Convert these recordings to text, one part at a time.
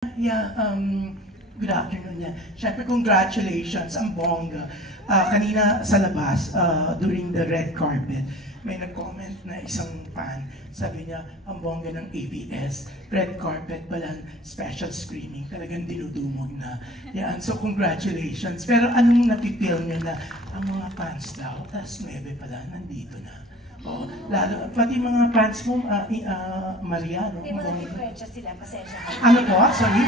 Yeah, good afternoon. Yeah. Siyempre, congratulations, ang bongga. Kanina sa labas, during the red carpet, may nag-comment na isang fan. Sabi niya, ang bongga ng ABS, red carpet pala, special screening, talagang dinudumog na. Yan, so congratulations. Pero anong napipil niyo na ang mga fans daw, tas 9 pala, nandito na. Oh, lalo, pati mga fans mo, Maria, no? May mga diferensya sila, pasensya. Ano po? Sorry?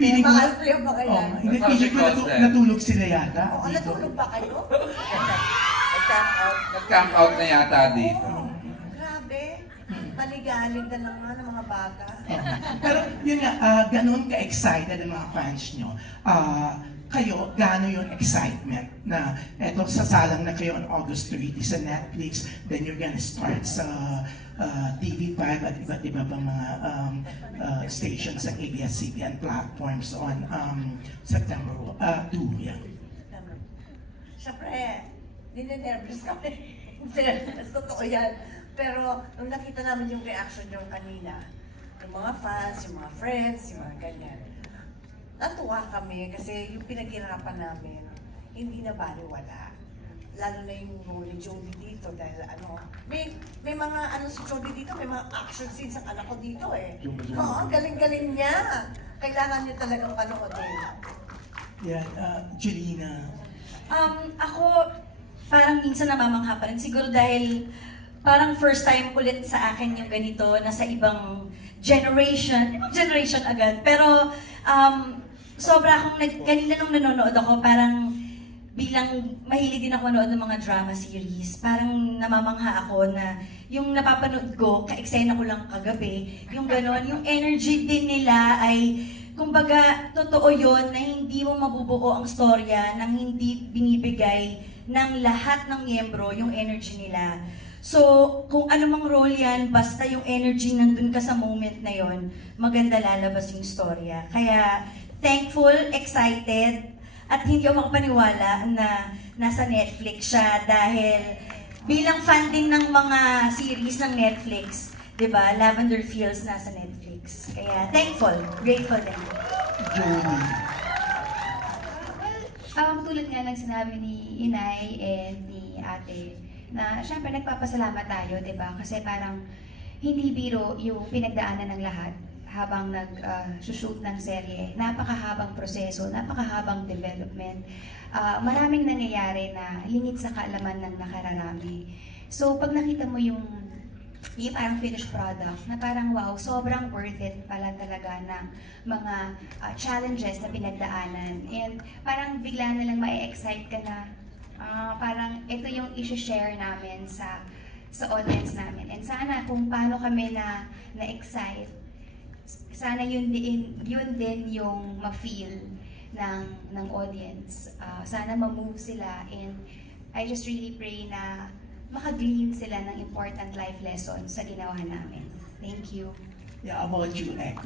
Piling ko Mahal ko yung mga yan. hindi, piling ko natulog sila yata. Oo, natulog ba kayo? Nag-camp out na yata dito. Grabe. Paligalig na lang nga ng mga bata. Pero yun nga, ganun ka-excited ang mga fans nyo. Kayo, gaano yung excitement na eto sasalang na kayo on August 30 sa Netflix, then you're gonna start sa TV5 at iba't iba pang mga stations sa ABS-CBN platforms on September 2. Yeah. Siyempre, nininervous kami. Totoo yan. Pero nung nakita namin yung reaction nyo kanina, yung mga fans, yung mga friends, yung mga ganyan, natuwa kami kasi yung pinaghirapan namin, hindi na baliwala. Lalo na yung role ni Jodie dito dahil may mga si Jodie dito, may mga action scenes ang anak ko dito eh. Oo, galing-galing niya. Kailangan niyo talagang panoodin. Yeah, Jelena. Ako, parang minsan namamangha pa rin. Siguro dahil parang first time ulit sa akin yung ganito na sa ibang generation agad. Pero sobra akong, kanina nung nanonood ako, parang bilang mahilig din ako manood ng mga drama series, parang namamangha ako na yung napapanood ko, ka-eksena ko lang kagabi, yung gano'n, yung energy din nila ay, kumbaga, totoo yon na hindi mo mabubuo ang storya nang hindi binibigay ng lahat ng miyembro yung energy nila. So, kung anumang role yan, basta yung energy nandun ka sa moment na yon, maganda lalabas yung storya. Kaya, thankful, excited, at hindi ako makapaniwala na nasa Netflix siya dahil bilang fan din ng mga series ng Netflix, di ba? Lavender Fields nasa Netflix. Kaya thankful, grateful din. Jodie. Tulad nga ng sinabi ni Inay and ni Ate, na syempre nagpapasalamat tayo, di ba? Kasi parang hindi biro yung pinagdaanan ng lahat habang nag-shoot ng serye. Napakahabang proseso, napakahabang development. Maraming nangyayari na lingid sa kaalaman ng nakararami. So, pag nakita mo yung parang finished product, na parang wow, sobrang worth it pala talaga ng mga challenges na pinagdaanan. And parang bigla na lang ma-excite ka na parang ito yung isi-share namin sa audience namin. And sana kung paano kami na-excite, sana yun din yung ma-feel ng audience. Sana ma-move sila, and I just really pray na maka-glean sila ng important life lessons sa ginawa namin. Thank you. Yeah, about you, Echo.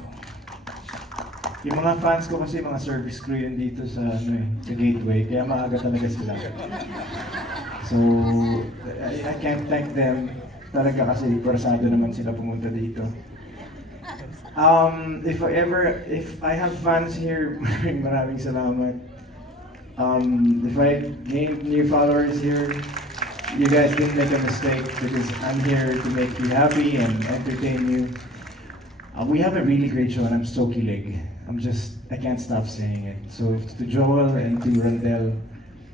Yung mga fans ko kasi mga service crew yun dito sa sa Gateway, kaya maaga talaga sila. So, I can't thank them talaga kasi persado naman sila pumunta dito. If I have fans here, maraming salamat. If I gained new followers here, you guys didn't make a mistake because I'm here to make you happy and entertain you. We have a really great show and I'm so kilig. I can't stop saying it. So to Joel and to Randell,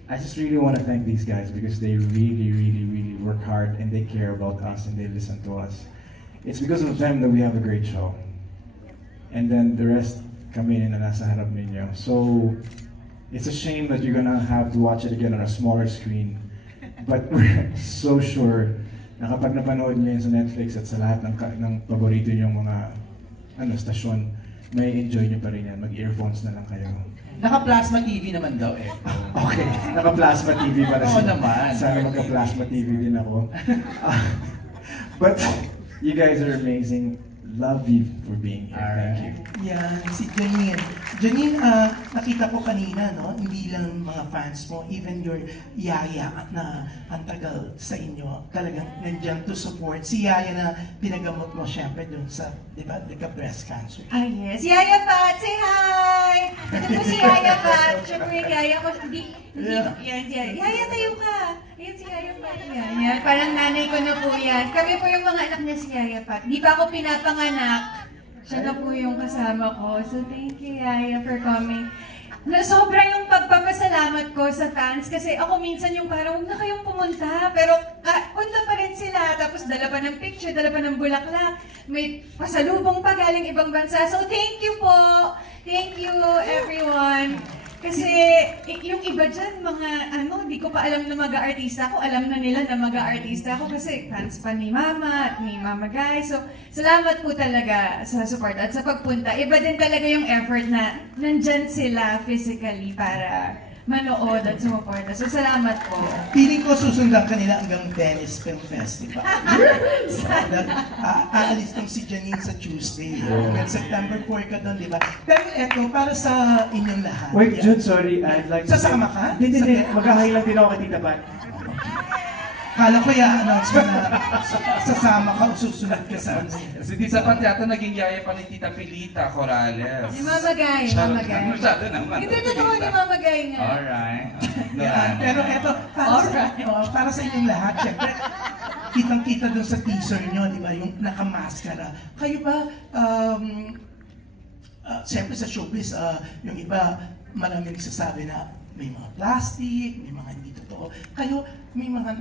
I just really want to thank these guys because they really, really, really work hard and they care about us and they listen to us. It's because of them that we have a great show. And then the rest kami na nasa harap ninyo. So it's a shame that you're gonna have to watch it again on a smaller screen. But we're so sure na kapag napanood nyo yun sa Netflix at sa lahat ng paborito nyong mga stasyon, may enjoy nyo pa rin yan. Mag-earphones na lang kayo. Naka-plasma TV naman daw eh. Okay, naka-plasma TV para Oo naman. Sana magka-plasma TV din ako. But you guys are amazing. love you for being here. Thank you. Yan, si Janine. Janine, nakita ko kanina, no? Hindi lang mga fans mo, even your yaya na ang tagal sa inyo, talagang nandyan to support. Si yaya na pinagamot mo syempre dun sa, di ba, breast cancer. Ah, yes. Yaya Pat, say hi! Ito po si Yaya Pat. Siyempre yung yaya ko, Yaya, tayo ka! Ayan si Yaya Pat. Yan. Parang nanay ko na po yan. Kami po yung mga anak niya si Yaya Pat. Di pa ako pinapanganak. Siya na po yung kasama ko. So thank you, Yaya, for coming. Na sobra yung pagpapasalamat ko sa fans kasi ako minsan yung parang huwag na kayong pumunta pero punta pa rin sila tapos dala pa ng picture, dala pa ng bulaklak, may pasalubong pa galing ibang bansa. So thank you po! Thank you everyone! Kasi yung iba dyan, mga di ko pa alam na mag-aartista ako. Alam na nila na mag-aartista ako kasi fans pa ni Mama at ni Mama Guy. So, salamat po talaga sa support at sa pagpunta. Iba din talaga yung effort na nandyan sila physically para manood at sumuporta. So, salamat po. Piling ko susundan kanila hanggang Venice Film Festival. Aalis tong si Janine sa Tuesday. Hanggang September 4 ka doon, di ba? Pero eto, para sa inyong lahat. Wait, Jun, sorry. I'd like to Sasama ka? Hindi. Maghahay lang din ako kay Tita Pat. Kala ko i-announce mo na sasama ka o susunod ka sa Si Tita Pat yata naging yaya pa ni Tita Pilita Corrales. Ni Mama Guy, Mama Guy. Masyado naman. Ito totoo ni Mama Guy nga. Alright. Yan. Pero eto, para sa inyong lahat, syempre, kitang-kita dun sa teaser nyo, di ba, yung nakamaskara. Kayo ba, syempre sa showbiz, yung iba, maraming nagsasabi na may mga plastic, may mga hindi totoo. Kayo, may mga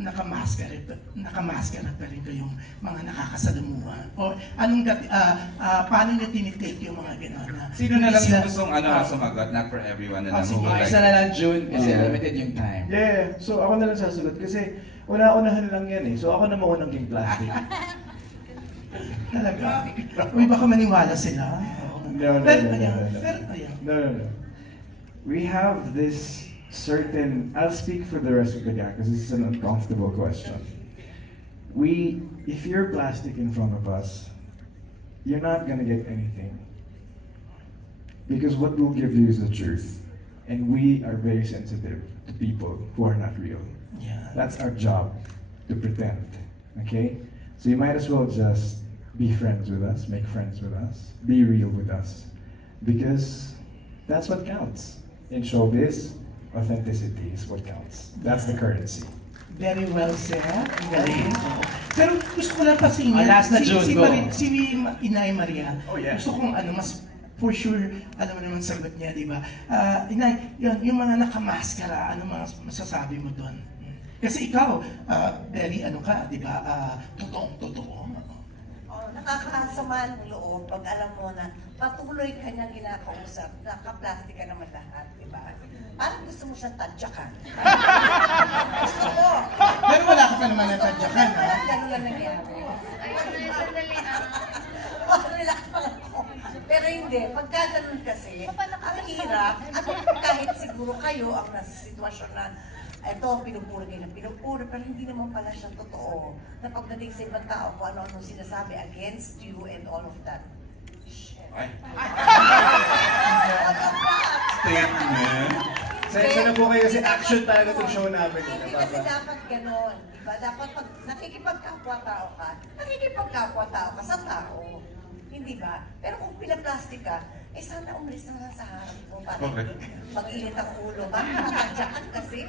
nakamaskara pa rin kayong mga nakakasalamuhan. O anong paano nyo tinitake yung mga gano'n na... Sino na lang yung gustong sumagot? Not for everyone na lang. Isa na lang June kasi limited yung time. Yeah, so ako na lang sasagot kasi una-unahan lang yan eh. So ako na maunang king plastic. Talaga? Uy, baka maniwala sila. No. Pero, No. We have this certain, I'll speak for the rest of the gang because this is an uncomfortable question. If you're plastic in front of us, you're not gonna get anything. Because what we'll give you is the truth. And we are very sensitive to people who are not real. Yeah. That's our job, to pretend, okay? So you might as well just be friends with us, make friends with us, be real with us. Because that's what counts. In showbiz, authenticity is what counts. That's the currency. Very well said. Galing. Pero gusto ko lang pasingin. Last na June, go. Si Inay Maria. Oh, yeah. Gusto kong mas for sure, alam mo naman sagot niya, di ba? Inay, yung mga nakamaskara, ano mga masasabi mo doon? Kasi ikaw, very di ba? Totoo. Nakakasama ng loob pag alam mo na patuloy ka niyang ginakausap, nakaplastic ka naman lahat, di ba? Parang gusto mo siyang tadyakan. Gusto mo. Pero wala ka pa naman natadyakan, ha? Ganun lang nangyari. Relax pa lang ako. Pero hindi, pagka ganun kasi, ang hirap, at kahit siguro kayo ang nasa sitwasyon na ito, pinupuri kayo na pinupuri, pero hindi naman pala siya totoo. Na pagdating sa ibang tao, kung ano-ano sinasabi against you and all of that. Shit. Statement. Sensya na po kayo kasi action talaga itong show namin. Hindi kasi dapat ganon. Diba? Dapat pag nakikipagkapwa-tao ka sa tao. Hindi ba? Pero kung pinaplastic ka, sana umalis na lang sa harap mo para mag-init ang ulo. Bakit nakadyakan kasi?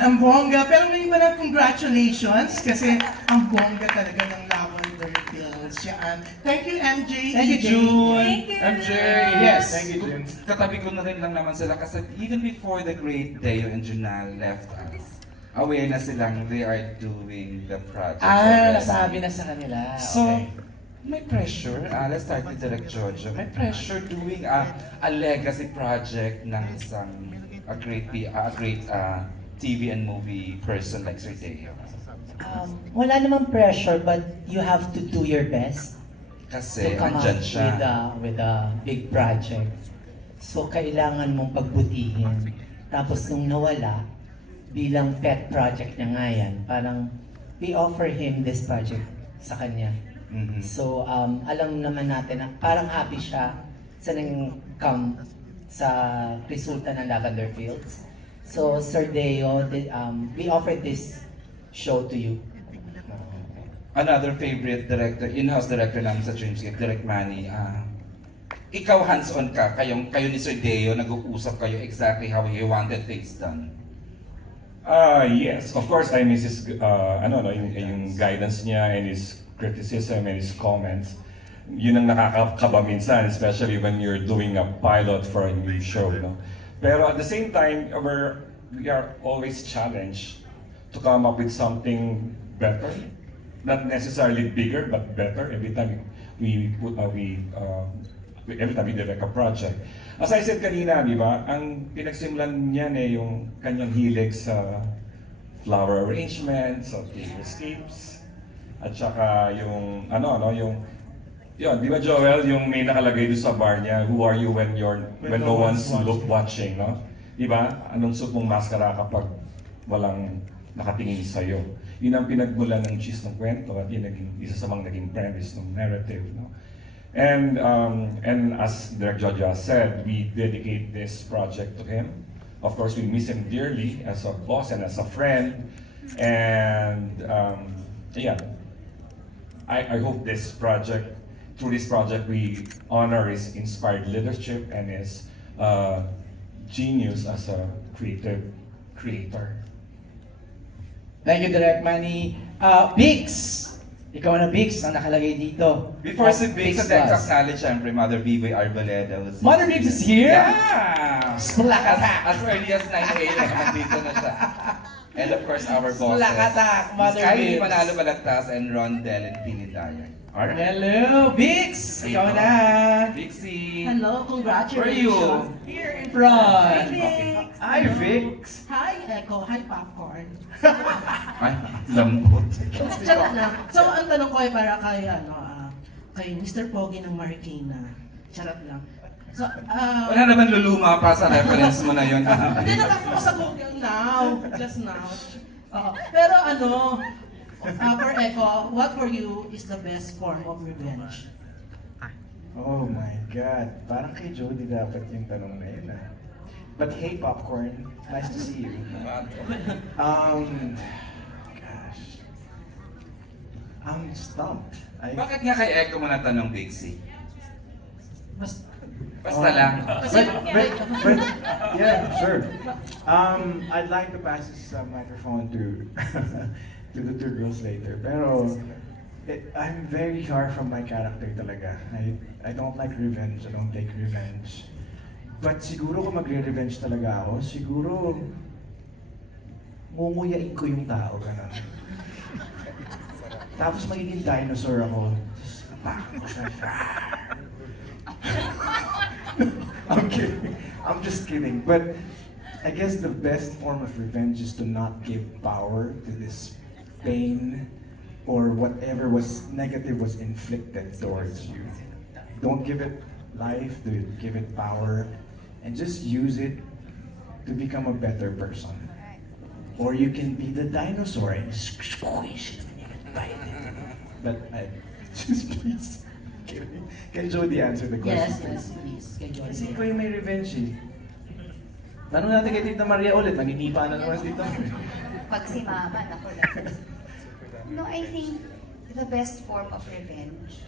Ang bongga. Pero ngayon ba na congratulations kasi ang bongga talaga ng Lavender Pills. Yan. Thank you, MJ. Thank you, June. Thank you. MJ. Yes. Thank you, June. Katabi ko na rin lang naman sila kasi even before the great Deo and Junal left us, aware na silang they are doing the project. Nasabi na sa kanila. So, Okay. may pressure, let's start with Direct Jojo, may pressure doing a legacy project ng isang a great TV and movie person like Sir Deo. Wala namang pressure, but you have to do your best Kasi to come andyan up siya. with a big project. So kailangan mong pagbutihin. Tapos nung nawala, bilang pet project niya nga yan, parang we offer him this project sa kanya. Mhm. So, alam naman natin na parang happy siya sa come sa resulta ng Lavender Fields. So, Sir Deo, we offered this show to you. Another favorite director, in-house director namin sa Dreamscape, Direk Manny. Ikaw hands-on ka, kayo ni Sir Deo, nag-uusap kayo exactly how you wanted things done. Yes, of course I miss his yung guidance niya and his criticism and his comments. Yun ang nakakakaba minsan, especially when you're doing a pilot for a new show, no? Pero at the same time, we are always challenged to come up with something better, not necessarily bigger, but better every time we direct a project. As I said kanina, di ba, ang pinagsimulan niyan yung kanyang hilig sa flower arrangement, sa escapes, at saka yung yun, di ba Joel, yung may nakalagay doon sa bar niya, who are you when no one's watching, no? Di ba? Anong suot mong maskara kapag walang nakatingin sa'yo? Yun ang pinagmulan ng cheese ng kwento at yun isa sa mga naging premise ng narrative, no? And as Direk Jojo said, we dedicate this project to him. Of course, we miss him dearly as a boss and as a friend. And yeah, I hope through this project, we honor his inspired leadership and his genius as a creator. Thank you, Direk Manny. Biggs! Ikaw na Biggs ang nakalagay dito. Before si Biggs, I'd like to acknowledge siyempre Mother Biboy Arboleda. Mother Biggs is here? Yeah! As early as 9 a.m. nandito na siya. And of course, our bosses. Lakatak, Mother Kylie Biggs. Manalo Balagtas and Rondel and Pini Dyer. Alright. Hello, Biggs! Ikaw na! Biggsy! Hello, congratulations. Where are you? Here in Front! Okay. Hi, Vix! Hi, Echo. Hi, Popcorn. Ay, lambot. Charot lang. So, ang tanong ko ay para kay Mr. Pogi ng Marikina. Charot lang. So, Wala naman luluma pa sa reference mo na yun. hindi nakakita ko sa Google now. Just now. Pero for Echo, what for you is the best form of revenge? Oh my God, parang kay Jody dapat yung tanong na yun ah. But hey Popcorn, nice to see you. Gosh, I'm stumped. Bakit nga kay Echo mo natanong, Biggsy? Basta lang. But, yeah, sure. I'd like to pass this microphone to to the two girls later. Pero I'm very far from my character talaga. I don't like revenge. I don't take revenge. But siguro kung magre-revenge talaga ako, siguro ngunguyain ko yung tao, ganun. Tapos magiging dinosaur ako. Tapos ko siya. I'm kidding. I'm just kidding. But I guess the best form of revenge is to not give power to this pain or whatever was negative was inflicted towards you. Don't give it life, give it power, and just use it to become a better person. Or you can be the dinosaur and squeeze it when you get bite it. But just please, can Jody answer the question? Yes, please. Kasi ikaw yung may revenge eh. Tanong natin kay Tita Maria ulit, naginipa na naman dito. Pag si Mama, naku lang. No, I think the best form of revenge.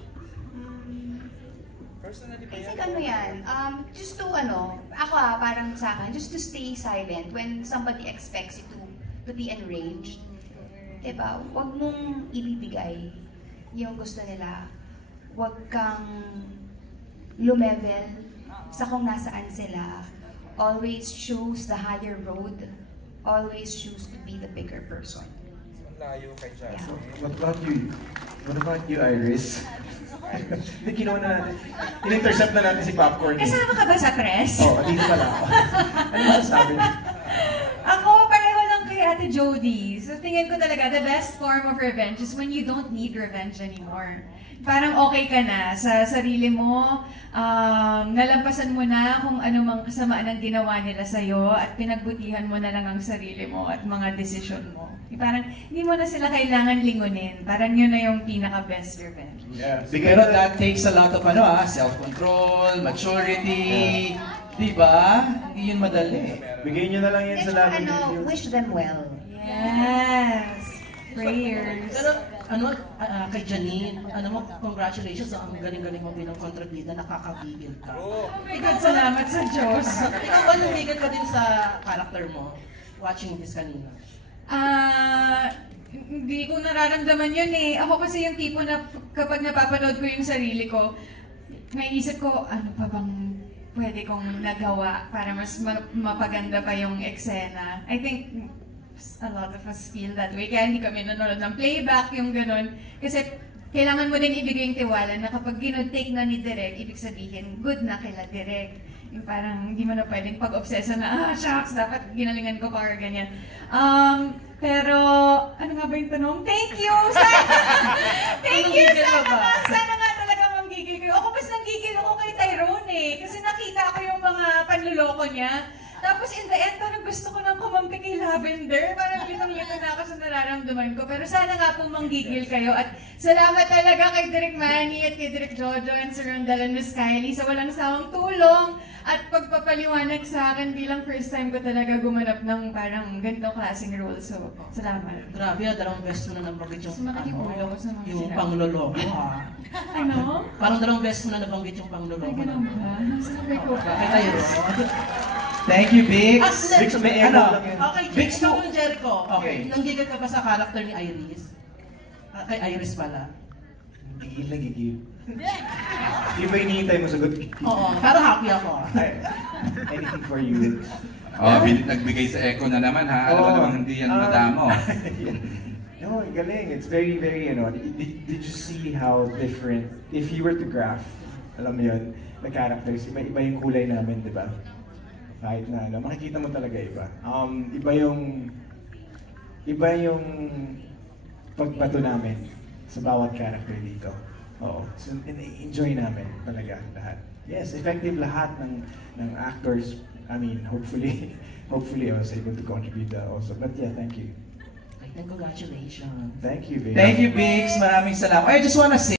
I think just to parang sa akin, just to stay silent when somebody expects you to be enraged. Diba? Huwag mong ibibigay yung gusto nila. Huwag kang lumevel sa kung nasaan sila. Always choose the higher road. Always choose to be the bigger person. Layo kay Jasmine. What about you? What about you, Iris? Hindi, kinuha na natin. In-intercept na natin si Popcorn. Kasama ka ba sa press? Oo, dito pala ako. Ano masasabi niyo? Ako, pareho lang kay Ate Jody. So tingin ko talaga, the best form of revenge is when you don't need revenge anymore. Parang okay ka na sa sarili mo, nalampasan mo na kung ano mang kasamaan ang ginawa nila sa'yo at pinagbutihan mo na lang ang sarili mo at mga desisyon mo. Parang hindi mo na sila kailangan lingunin. Parang yun na yung pinaka-best revenge. Yeah. Pero that takes a lot of self-control, maturity, di ba? Hindi yun madali. Bigay nyo na lang yan sa labi. Wish them well. Yes! Prayers. Pero kay Janine, congratulations, ang galing-galing mo bilang kontrabida, nakakagigil ka. Oh my God, salamat sa Diyos. Ikaw ba nanggigil ka din sa character mo, watching this kanina? Hindi ko nararamdaman yun eh. Ako kasi yung tipo na kapag napapanood ko yung sarili ko, may isip ko, ano pa bang pwede kong nagawa para mas mapaganda pa yung eksena. I think a lot of us feel that way. Kaya hindi kami nanonood ng playback, yung ganun. Kasi kailangan mo din ibigay yung tiwala na kapag ginod-take na ni Direk, ibig sabihin, good na kila Direk. Yung parang hindi mo na pwedeng pag-obsesa na, shucks, dapat ginalingan ko pa or ganyan. Pero, ano nga ba yung tanong? Thank you! Thank you! Sana nga talaga manggigil kayo. Ako mas nanggigil ako kay Tyrone eh. Kasi nakita ko yung mga panluloko niya. Tapos in the end, parang gusto ko nang kumampi kay Lavender. Parang litong-lito na ako sa nararamdaman ko. Pero sana nga po manggigil kayo. At salamat talaga kay Direk Manny at kay Direk Jojo and Sir Rondel and Miss Kylie sa walang sawang tulong at pagpapaliwanag sa akin bilang first time ko talaga gumanap ng parang ganitong klaseng role. So, salamat. Grabe, dalawang beses mo na nabanggit yung yung pangloloko ha. Ano? Parang dalawang beses mo na nabanggit yung pangloloko. Ay, ganun ba? Sabi ko ba? Kay Tyrone. Thank you, Bix. Bix, may echo lang yan. Okay, Bix ikaw yung Jericho. Okay. Nanggigil ka ba sa character ni Iris? Kay Iris pala. Gigil na gigil. Di ba hinihintay mo sagot? Oo, pero happy ako. Anything for you. Nagbigay sa echo na naman ha. Alam mo namang hindi yan madamo. No, galing. It's very, very, did you see how different, if you were to graph, alam mo yun, the characters, iba yung kulay namin, di ba? Kahit na, makikita mo talaga iba. Iba yung pagbato namin sa bawat character dito. Oo. So, enjoy namin talaga lahat. Yes, effective lahat ng actors. I mean, hopefully I was able to contribute also. But yeah, thank you. Congratulations. Thank you, baby. Thank you, Bix. Maraming salamat. I just wanna say,